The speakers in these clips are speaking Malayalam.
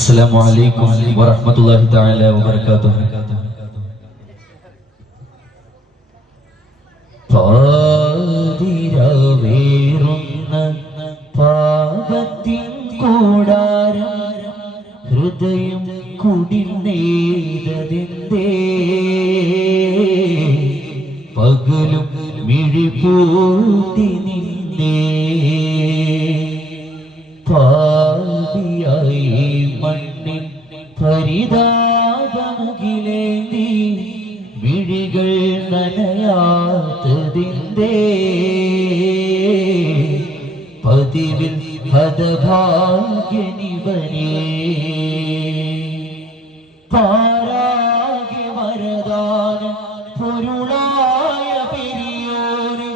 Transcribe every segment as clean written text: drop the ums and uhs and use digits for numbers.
السلام عليكم ورحمة الله تعالى وبركاته. പാതിരാവേറുന്ന പാപത്തിൻ കൂടാരം ഹൃദയം കുടിർന്നേതതെന്തേ പകലും മിഴിപൂട്ടി നിന്നേ പാപിയായി മണ്ണിൻ പരിതാപമുകിലേന്തി മിഴികൾ നനയാത്തതിന്തേ പതിവിൽ ഹതഭാഗ്യനിവനേ പാരാകെ വരദാന പൊരുളായ പെരിയോനെ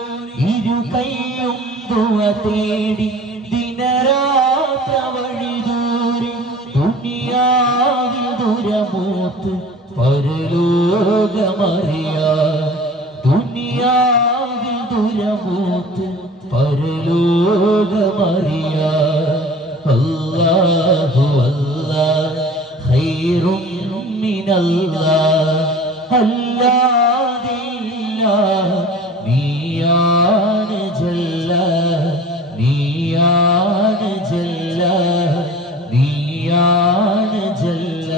ഇരു കൈയും ദുആ തേടി ദിനരാത്ര വഴിദൂരെ ദുനിയാവിൽ ദുരമൂത്ത് പരലോകമറിയാ ദുനിയാവിൽ ദുരമൂത്ത് പരലോകമറിയാ അല്ലാഹു അല്ലാഹ് ഖൈറും മിനല്ലാഹ് അല്ലാദില്ല നീയാണ് ജല്ല നീയാണ് ജല്ല നീയാണ് ജല്ല.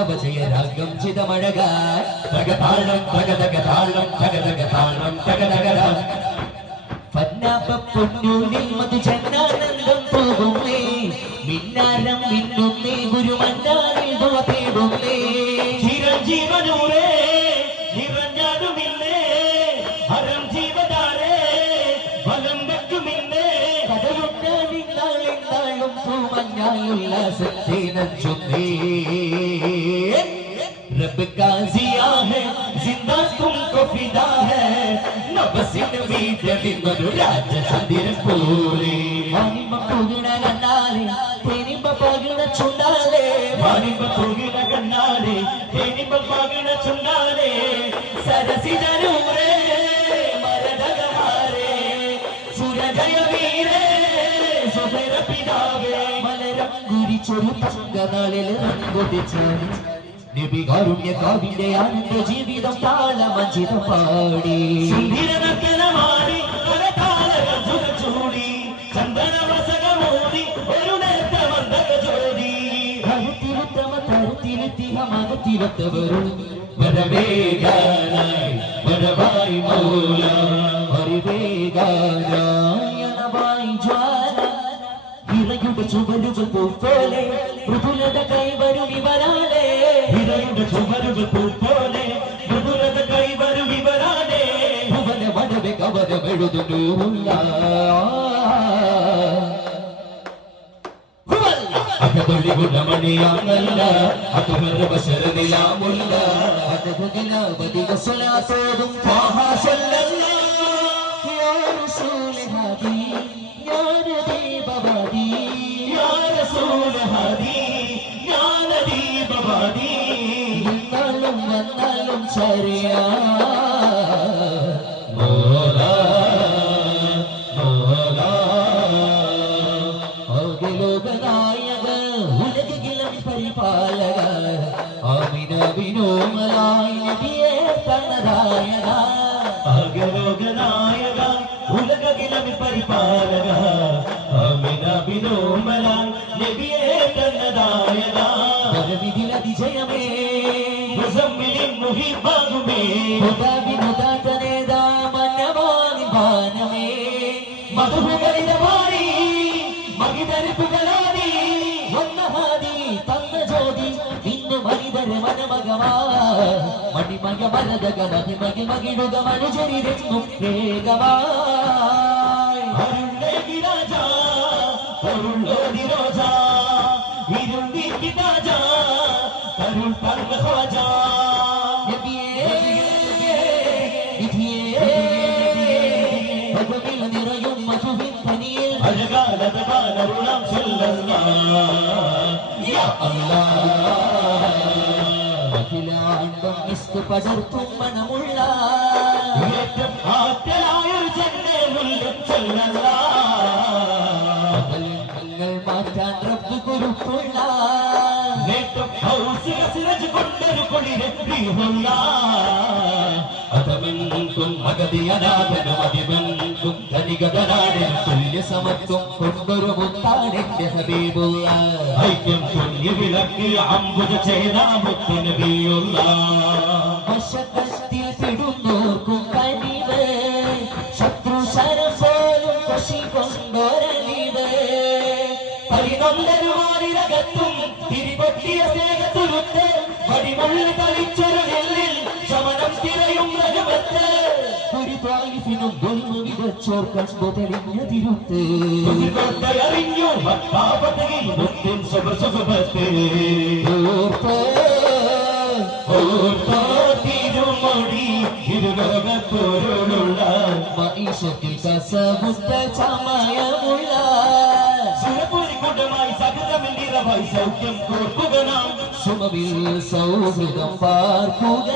മധുഹാരം ചിതമഴകാൻ തകതാളം തകതകതാളം തകതകതാളം തകതകതാളം പൊന്നൂരിൽ മധുചന്നാനന്ദം പോകുന്നേ മിന്നാരം മിന്നുന്നേ ഗുരുമന്നാരിൽ തേടുന്നേ ചിരഞ്ജീവനൂരേ നിറഞ്ഞാടുമില്ലേ ഹരം ജീവതാരേ ഫലം വെക്കുമില്ലേ കടലുണ്ടാളിന്നാളിന്നാളും പൂമഞ്ഞാലുള്ള സത്തേനഞ്ചുന്നേ रब का जिया है जिंदा तुमको फिदा है नबसिन वीजली मधुराज चंदिर पूरी वानी बपुगिन गन्नाले तेनी बपगिन चुंडाले वानी बपुगिन गन्नाले तेनी बपगिन चुंडाले सरसी जरूरे मरदगहारे सूरजय वीरे सुबेर पिदावे मलरम गुरी चोरी पंगनाले रंगोदिचे നബി കാരുണ്യ കാവിന്റെ ആനന്ദ ജീവിതം താളമഞ്ചിതം പാടി സുന്ദരനക്കനമാടി ചൂടി ചന്ദനവസകമോടി ഒരു നേർത്ത വന്ദക ജോടി ഹരിത്തിരുത്തമ തരുത്തിരുത്തിഹ മകത്തിരുത്തവരും വരവേഗാനായി വരവായി മൗല ഹരിവേഗാനായനവായി ജ്വാല ഹിറയുടെ ചുവരുകൾ പൂപ്പോലെ മൃദുലത കൈവരും ഇവരാലേ ഹിറയുടെ ചുവരുകൾ പൂപ്പോലെ മൃദുലത കൈവരും ഇവരാലേ ഭുവന വനവെ കവരമെഴുതുന്നൂല്ല അകതൊളി ഗുണമണിയാണല്ല അകമര ബശരനിലാമുല്ല അകതകലാവതിക സ്വലാത്തോതും ത്വാഹാ സല്ലല്ലാഹ് യാ റസൂൽ ഹദീ യാ നബി ബവാദി യാ റസൂൽ ഹദീ യാ നബി ബവാദി വന്നാലും വന്നാലും ശരിയാ മോലാ മോലാ അഖിലോകനായക ഉലകിലും പരിപാലക ആമിന വിനോമലായ നബിയേ തന്നദായക അഖിലോകനായക ഉലകിലും പരിപാലക ആമിന വിനോമലായ നബിയേ തന്നദായക വിധിലതിജയമേ മുസമ്മിലിൻ മുഹിബാകുമേ മുതാവിനുദാതനേദാ മന്നവാനി ബാനമേ മധുഹുകളിതവാരി മകിതരിപ്പുകളാടി വന്നഹാദി തന്ന ജ്യോതി ഇന്ന് മനിതര മനമകവാ മണിമക വരദക മഹിമകി മകിടുക മനുജരിരെങ്ങും വേഗമായി അരുളേകി രാജാ അരുളോടി രോജാ ഇരുന്നീക്കി രാജാ അരുൾ തന്ന ഖവാജാ അഴകാലതവാനരുളാം അഖിലാണ്ടം ഇസ്ക് പടർത്തും മണമുള്ള ഏറ്റം ആറ്റലായൊരു ജന്നമുള്ള നിങ്ങൾ മാറ്റാൻ റബ്ബ് കുരുപ്പുള്ള നേട്ടം ഔസിറജ് കൊണ്ടൊരു കുളിരെ പ്രിയമുള്ള അതമെൻകും അഗതിയനാഥനും അതിമെൻകും ധനികതനാടിനും തുല്യ സമത്വം കൊണ്ടൊരു മുത്താണെന്റെ ഹബീബുള്ള ഐക്യം തുല്യ വിളക്ക് അമ്പുജ ചെയ്ത മുത്തനബിയുള്ള വശക്കത്തിൽ പിടുന്നോർക്കും കനിവ് ശത്രു ശരം പോലും കശി കൊണ്ടൊരലിവ് പരിനൊല്ലരുമാരിരകത്തും തിരികൊട്ടിയ സ്നേഹത്തുരുത്ത് വടിമുള്ളി കളിച്ചൊരു നെല്ലിൽ ശമനം തിരയും രഘുവത്ത് ഒരു തായിഫിനും ദുൽമ വിതച്ചോർ കണ്ടു തെളിഞ്ഞതിരുത്ത് അറിഞ്ഞു മത്താപതയിൽ മുത്തിൻ സുഖസുഖപത്ത് ഓർത്തോ തിരുമൊഴി ഇരുലോകത്തോരുള്ള മനുഷ്യത്തിൽ കസമുത്ത ചമയമുള്ള സുരപുരിക്കുടമായി സകലമില്ലിറവായി സൗഖ്യം കോർക്കുക നാം സുമവിൽ സൗഹൃദം പാർക്കുക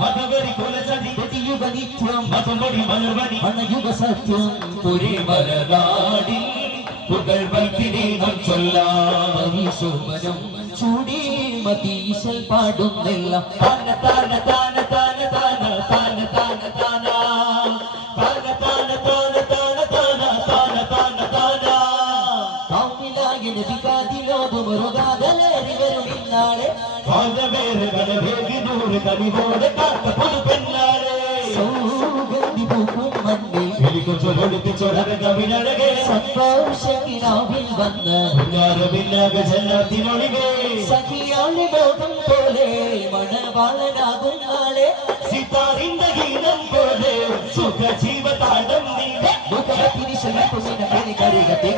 മതവരി കുലചതി യുഗ നിത്യം മതമൊഴി മലർവടി മണയുഗ സത്യം പുരി മലനാടി പുകൾ വൈത്തിരീണം ചൊല്ലാം ശോഭനം ചൂടി മതീശൽ പാടുന്നില്ല താന താന താന താന താന താന താന താന താന താന താന താന താന താന താന താന കാമിലായ നബികാതിലോതും റുഗാതലേറി വരും ഇന്നാളെ ഭാഗവേറുകളെ വേഗി നൂറ് കനിവോടെ കാത്ത പുതു പെണ്ണാളെ സൗഗന്ധി പൂക്കും മണ്ണിൽ ചൊരകവിനഴകെ സന്തോഷകിനാവിൽ വന്ന് ജനത്തിനൊഴികെ സഖിയാളി ബോധം പോലെ മണവാളനാകും നാളെ സിതാറിന്റെ ഗീതം പോലെ സുഖജീവതാടം നീടെ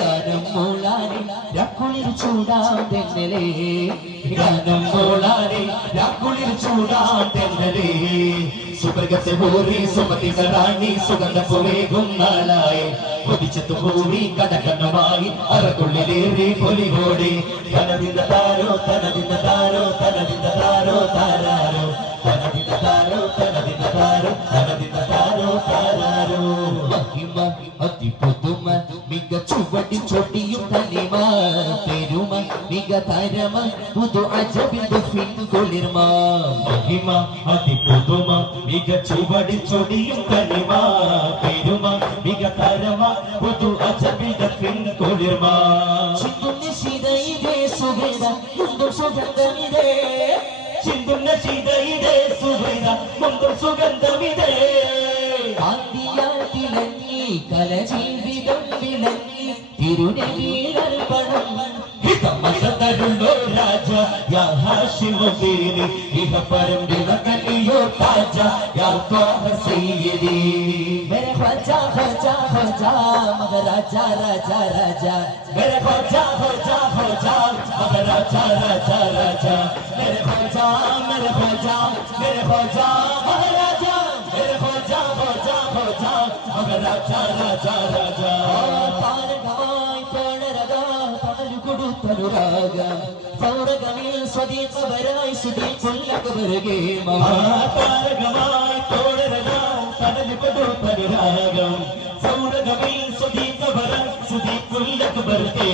ഗാനം മൂളാനെ രാക്കുളിൽ ചൂടാം തെന്നലേ ഗാനം മോളാനെ രാക്കുളിൽ ചൂടാം തെന്നലേ സുവർഗത്തെ പൂരി സുമതിക റാണി സുഗന്ധപ്പുവേകും നാളായി കൊതിച്ചെത്തു ഭൂമി കടകണ്ണമായി അറക്കുള്ളിലേറി പൊലിവോടെ തനതിന്റെ താരോ തനതിന്റെ താരോ തനതിന്റെ താരോ താരാരോ തനതിന്റെ താരോ തനതിന്റെ താരോ തനതിന്റെ താരോ താരാരോ മഹിമ അതിപുതുമ മിക ചുവടി ചൊടിയും തനിമ പെരുമ മിക തരമ പുതു അജബിന്റെ ഫിൻ കുളിർമ മഹിമ അതിപുതുമ മിക ചുവടി ചൊടിയും തനിമ പെരുമ മിക തരമ പുതു അജബിന്റെ ഫിൻ കുളിർമ ചിന്തുന്ന ശീതയിതേ സുഗന്ധ മുന്തും സുഗന്ധമിതേ ചിന്തുന്ന ശീതയിതേ സുഗന്ധ മുന്തും സുഗന്ധമിതേ കാന്തിയാൽ തിളങ്ങി കലജീവിതം വിളങ്ങി തിരുനബിയർപ്പണം ഹിതമസതരുള്ളോ രാജ യാ ഹാഷിമുദ്ദീനി ഇഹ പരം ദിനകലിയോ താജ യാ ത്വാഹ സയ്യിദി मेरे ख्वाजा ख्वाजा ख्वाजा मगर राजा राजा राजा मेरे ख्वाजा ख्वाजा ख्वाजा मगर राजा राजा राजा मेरे ख्वाजा मेरे ख्वाजा मेरे ख्वाजा मगर राजा मेरे ख्वाजा ख्वाजा ख्वाजा मगर राजा राजा राजा താരകമായി തോഴരതാ തണലു കൊടുത്തനുരാഗ സൗരകമിൽ സ്വദീകവരായി സുദീകുല്ലകവരകേ താരകമായി തോഴരതാ തണലു കൊടുത്തനുരാഗം സൗരകമിൽ സുദീകവരായി സുദീകുല്ലകവരകേ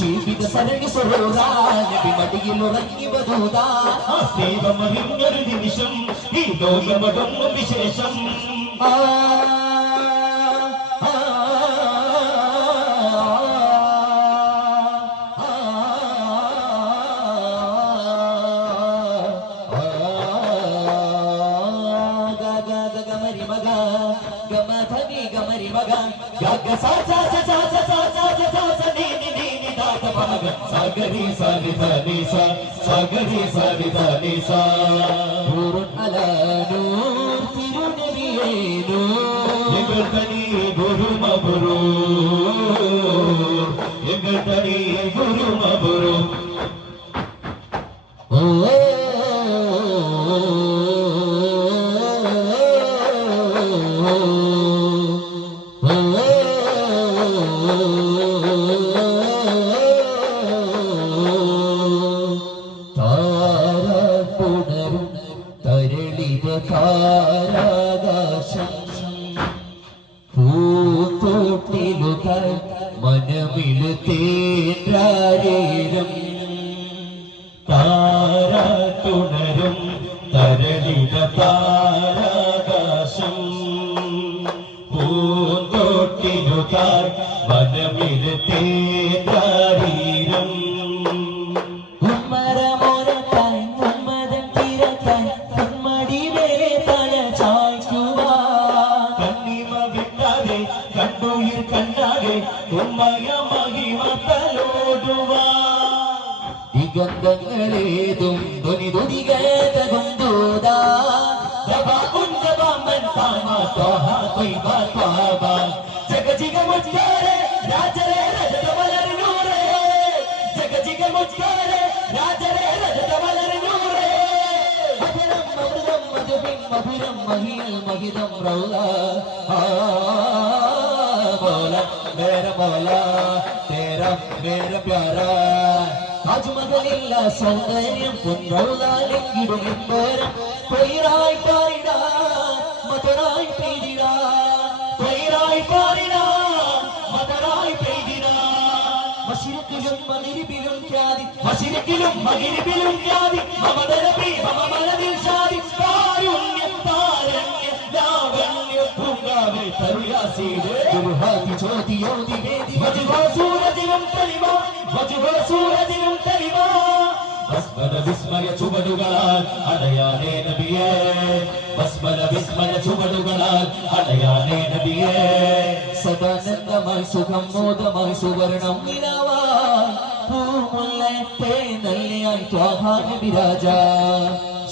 ജീവിത സരണി സ്വരൂതാ നബി മടിയിൽ ഉറങ്ങി വധൂതാ ആ സ്നേഹമറിഞ്ഞൊരു നിമിഷം ഈ ലോകമടങ്ങും വിശേഷം സാഗരി സവിത നിസ സാഗരി സവിത നിസ നൂറുൻ അലാ നൂർ തിരുനബിയേ നൂർ எங்கள் தனி குரு மபுரு எங்கள் தனி குரு மபுரு മനമിഴുത്തേരാരേരം താരതുണരും തരളിത താരാകാശം പൂന്തോട്ടിലുകാർ മനമിഴുത്തേരാരീരം ഉമ്മരമോരത്തായി ഉമ്മതൻ തിരത്തായി കൺമടിവേ തല ചായ്ക്കുവാൻ കണ്ണിമ വിട്ടാതെ കണ്ണുയിർ കണ്ണാതെ ഉമ്മയ മഹിമ തലോടുവാ ദിഗന്ധങ്ങളേതും ധ്വനി ധ്വനികേതകുന്തോദാ ദബാമൻ താമ ത്വഹ ത്വയ്ബ ത്വഹബ ജഗജിഗ മുജ്ജാരെ രാജരെ രജത മലർനൂരേ ജഗജിഗ മുജ്ജാരെ രാജരെ രജത മലർനൂരേ മധുരം അമൃതം മധുപിൻ മധുരം മഹിൽ മഹിതം റൗള മൗല മേര മൗല തേരാ മേര പ്യാരാ താജ്മഹലില്ല സൗന്ദര്യം പൊൻറൗളാലെങ്കിലും എന്തോരം പൊയ്റായി പാരിടാ മധുരായി പെയ്തിടാ പൊയ്റായി പാരിടാ മദറായി പെയ്തിടാ മശിരക്കിലും മഗ്രിബിലും ഖ്യാതി മശിരക്കിലും മഗ്രിബിലും ഖ്യാതി മമദ നബി മമമനദിൽ ഷാദി കാരുണ്യം താരണ്യം ലാവണ്യം പൂങ്കാവേ തരുയാസീദേ ദുർഹാതി ജ്യോതിയോതി വേദി വജ്ഹ സൂരജിലും തലിമ വജ്ഹ സൂരജിലും തലിമ ബസ്മല വിസ്മയ ചുവടുകളാൽ അടയാനേ നബിയേ ബസ്മല വിസ്മയ ചുവടുകളാൽ അടയാനേ നബിയേ സദാനന്ദമായി സുഖം മോദമായി സുവർണം നിലവായി പൂമുല്ലേ തേനല്ലയായി ത്വാഹാന വിരാജ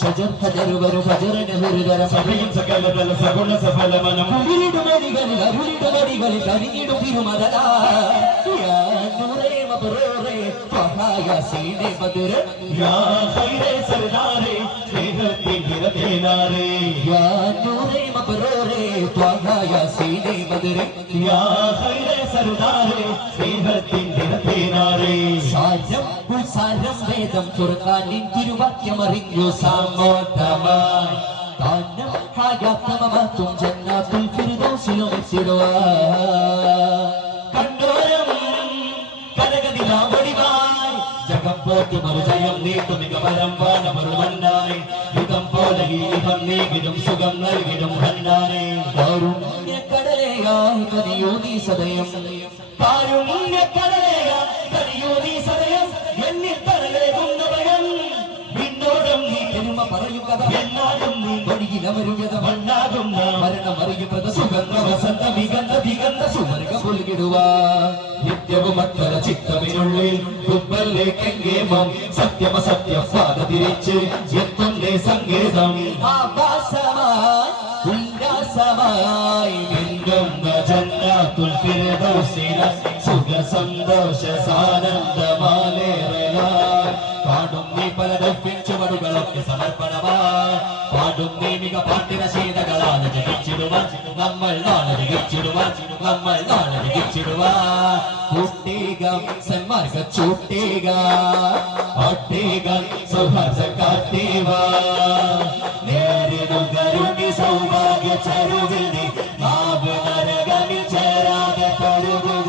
ഷജർ ഹജർ വരു ഹജർ നെഹുരുദര സഭയും സകലതല സഗുണ സഫലമനം കുളിരിടുമടികളിൽ അരുളിടുമടികളിൽ കവിഞ്ഞിടും തിരുമതല യാ നൂറേ മബ്റൂറേ ത്വാഹായ സീനെ ബദർ യാ ഖൈറേ സർദാരേ സ്നേഹത്തിൻ നിറതേനാരേ യാ നൂറേ മബ്റൂറേ ത്വാഹായ സീനെ ബദർ യാ ഖൈറേ സർദാരേ സ്നേഹത്തിൻ നിറതേനാരേ സാരം ഉസാരം വേദം തുറക്കാനിൻ തിരുവാക്യമറിഞ്ഞു സാമോത്തമായി താനം ഹായാത്തമമാത്തും ജന്നാത്തുൽ ഫിർദൗസിലും എത്തിടുവാ കണ്ടോരം കനകതിലാവടിവായി ജഗം പോറ്റി മറുജയം നീട്ടുമിക പരമ്പാന മറുവന്നായി യുഗം പോലെ ഗീതം നീകിടും സുഖം നൽകിടും ഹന്നാനേ കാരുണ്യക്കടലയായി കനിയോ നീ സദയം കാരുണ്യക്കടലേയായി കനിയോ നീ സദയം എന്നിൽ തരലേകുന്ന ഭയം വിണ്ണോടം നീ പെരുമ പറയുക എന്നാലും നീ ഒഴുകിനവരുകത മണ്ണാകുന്ന മരണമറിയുന്നത് സുഗന്ധ വസന്ത വിഗന്ധ ദിഗന്ധ സുവർഗ പുൽകിടുക നിത്യവും അത്തര ചിത്തമിനുള്ളിൽ കുമ്പലിലേക്കെങ്കേമം സത്യമസത്യം പാത തിരിച്ച് എത്തുന്നേ സങ്കേതം ആഭാസമായി ഉല്ലാസമായി മിണ്ടുന്ന ജന്നാത്തുൽ ഫിർദൗസില സുഖ സന്തോഷ സാനന്ദമാലേറലായി പാടും നീ പല ഡഫിൻ ചുവടുകളൊക്കെ സമർപ്പണമായി പാടും നീ മിക പാട്ടിന ശീതകളാൽ ജയിച്ചിടുവാൻ നമ്മൾ നാളെ ജയിച്ചിടുവാൻ നമ്മൾ നാളെ ജയിച്ചിടുവാൻ കൂട്ടീക സന്മാർഗ ചൂട്ടീക പാട്ടീക സൗഹാർദ്ദ കാട്ടീവ നേരിടും കരുണി സൗഭാഗ്യ ചരുവിനെ നാവ് നരകമിൽ ചേരാതെ കരുതുക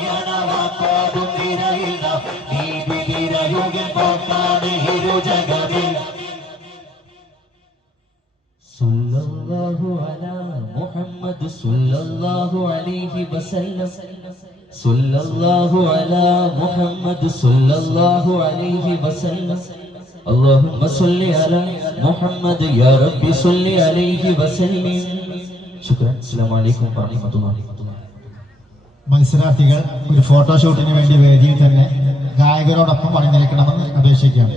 നാശമനയണവാക്കാതും നിരയില്ല നീതി നിരയുഗൻ പോക്കാണ് ഇരുജഗതിൽ സല്ലല്ലാഹു അലാ മുഹമ്മദ് സല്ലല്ലാഹു അലൈഹി വസല്ലം സല്ലല്ലാഹു അലാ മുഹമ്മദ് സല്ലല്ലാഹു അലൈഹി വസല്ലം اللهم صل على محمد يا رب صل عليه وسلم شكرا السلام عليكم ورحمة الله. മത്സരാർത്ഥികൾ ഒരു ഫോട്ടോഷൂട്ടിന് വേണ്ടി വേദിയിൽ തന്നെ ഗായകരോടൊപ്പം അണിനിരക്കണമെന്ന് അപേക്ഷിക്കുകയാണ്.